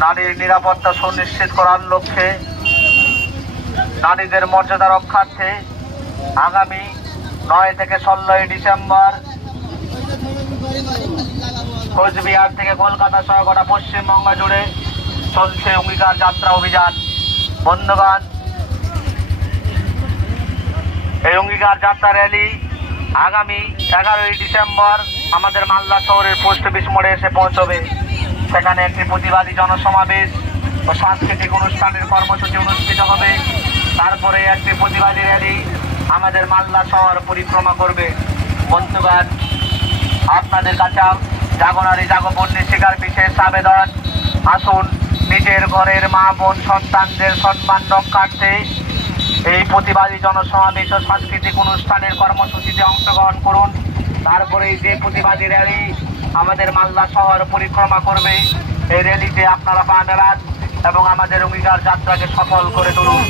নারীর নিরাপত্তা সুনিশ্চিত করার লক্ষ্যে নারীদের মর্যাদা রক্ষার্থে আগামী 9 থেকে 16 ডিসেম্বর কোচবিহার থেকে কলকাতা সহ গোটা পশ্চিমবঙ্গ জুড়ে চলছে অঙ্গীকার যাত্রা অভিযান। বন্ধুগণ, এই অঙ্গীকার যাত্রা র্যালি আগামী 11 ডিসেম্বর আমাদের মালদা শহরের পোস্ট অফিস মোড়ে এসে পৌঁছবে। সেখানে একটি প্রতিবাদী জনসমাবেশ ও সাংস্কৃতিক অনুষ্ঠানের কর্মসূচি অনুষ্ঠিত হবে। তারপরে একটি প্রতিবাদী র্যালি আমাদের মালদা শহর পরিক্রমা করবে। বন্ধুগণ, আপনাদের কাছে জাগনারী জাগবন্যী শিকার বিশেষ আবেদন, আসুন নিজের ঘরের মা বোন সন্তানদের সম্মান রক্ষার্থে এই প্রতিবাদী জনসমাবেশ ও সাংস্কৃতিক অনুষ্ঠানের কর্মসূচিতে অংশগ্রহণ করুন। তারপরে যে প্রতিবাদী র্যালি আমাদের মালদা শহর পরিক্রমা করবে, এই র্যালিতে আপনারা পা মেলান এবং আমাদের অঙ্গীকার যাত্রাকে সফল করে তুলুন।